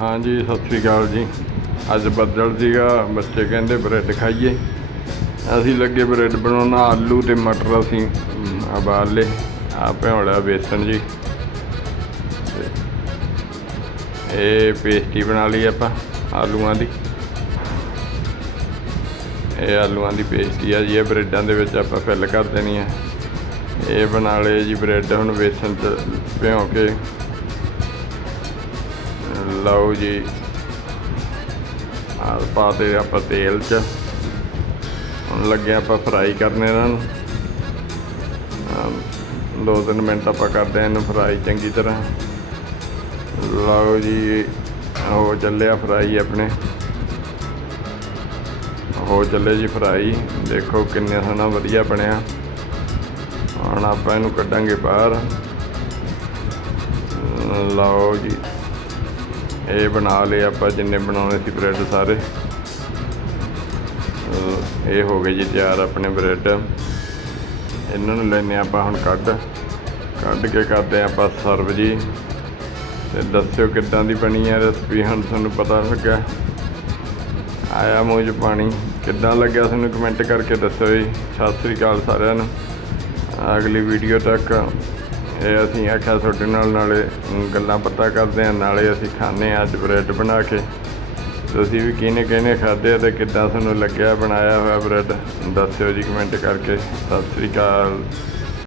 ਹਾਂਜੀ, ਸਤਿ ਸ੍ਰੀ ਅਕਾਲ ਜੀ। ਅੱਜ ਬੱਦਲ ਸੀਗਾ, ਬੱਚੇ ਕਹਿੰਦੇ ਬ੍ਰੈਡ ਖਾਈਏ। ਅਸੀਂ ਲੱਗੇ ਬ੍ਰੈਡ ਬਣਾਉਣਾ, ਆਲੂ ਤੇ ਮਟਰ ਅਸੀਂ ਉਬਾਲ। ਲਏ ਆ ਭਿਉੜਾ ਬੇਸਣ ਜੀ। ਇਹ ਪੇਸਟੀ ਬਣਾ ਲਈ ਆਪਾਂ, ਆਲੂਆਂ ਦੀ। ਇਹ ਆਲੂਆਂ ਦੀ ਪੇਸਟੀ ਆ ਜੀ, ਇਹ ਬ੍ਰੈਡਾਂ ਦੇ ਵਿੱਚ ਆਪਾਂ ਫਿਲ ਕਰ ਦੇਣੀ ਆ। ਇਹ ਬਣਾ ਲਏ ਜੀ ਬ੍ਰੈਡ, ਹੁਣ ਬੇਸਣ ਚ ਭਿਉਂ ਕੇ ਲਓ ਜੀ। ਆ ਪਾ ਦੇ ਆਪਾਂ ਤੇਲ ਚ। ਹੁਣ ਲੱਗੇ ਆਪਾਂ ਫਰਾਈ ਕਰਨੇ ਇਹਨਾਂ ਨੂੰ। ਦੋ ਤਿੰਨ ਮਿੰਟ ਆਪਾਂ ਕਰਦੇ ਆ ਇਹਨੂੰ ਫਰਾਈ ਚੰਗੀ ਤਰ੍ਹਾਂ। ਲਓ ਜੀ, ਹੋ ਚੱਲਿਆ ਫਰਾਈ ਆਪਣੇ। ਹੋ ਚੱਲੇ ਜੀ ਫਰਾਈ ਦੇਖੋ ਕਿੰਨੇ ਸੋਹਣਾ ਵਧੀਆ ਬਣਿਆ। ਹੁਣ ਆਪਾਂ ਇਹਨੂੰ ਕੱਢਾਂਗੇ ਬਾਹਰ। ਲਓ ਜੀ। ਇਹ ਬਣਾ ਲਏ ਆਪਾਂ ਜਿੰਨੇ ਬਣਾਉਣੇ ਸੀ ਬ੍ਰੈਡ ਸਾਰੇ। ਇਹ ਹੋ ਗਏ ਜੀ ਤਿਆਰ ਆਪਣੇ ਬ੍ਰੈਡ। ਇਹਨਾਂ ਨੂੰ ਲੈਨੇ ਆਪਾਂ ਹੁਣ ਕੱਢ। ਕੱਢ ਕੇ ਕਰਦੇ ਆਪਾਂ ਸਰਵ ਜੀ। ਤੇ ਦੱਸਿਓ ਕਿੱਦਾਂ ਦੀ ਬਣੀ ਹੈ ਰੈਸਪੀ, ਹੁਣ ਤੁਹਾਨੂੰ ਪਤਾ ਲੱਗਾ ਆਇਆ ਮੂੰਹ 'ਚ ਪਾਣੀ। ਕਿੱਦਾਂ ਲੱਗਿਆ ਤੁਹਾਨੂੰ ਕਮੈਂਟ ਕਰਕੇ ਦੱਸਿਓ ਜੀ। ਸਤਿ ਸ੍ਰੀ ਅਕਾਲ ਸਾਰਿਆਂ ਨੂੰ। ਅਗਲੀ ਵੀਡੀਓ ਤੱਕ ਇਹ ਅਸੀਂ ਆਖਿਆ ਤੁਹਾਡੇ ਨਾਲ ਨਾਲੇ ਗੱਲਾਂ ਪਤਾ ਕਰਦੇ ਆ ਨਾਲੇ ਅਸੀਂ ਖਾਣੇ ਆ ਅੱਜ ਬ੍ਰੈਡ ਬਣਾ ਕੇ। ਤੁਸੀਂ ਵੀ ਕਿਹਨੇ ਕਿਹਨੇ ਖਾਧੇ ਆ ਤੇ ਕਿੱਦਾਂ ਤੁਹਾਨੂੰ ਲੱਗਿਆ ਬਣਾਇਆ ਹੋਇਆ ਬ੍ਰੈਡ? ਦੱਸਿਓ ਜੀ ਕਮੈਂਟ ਕਰਕੇ। ਸਤਿ ਸ੍ਰੀ ਅਕਾਲ।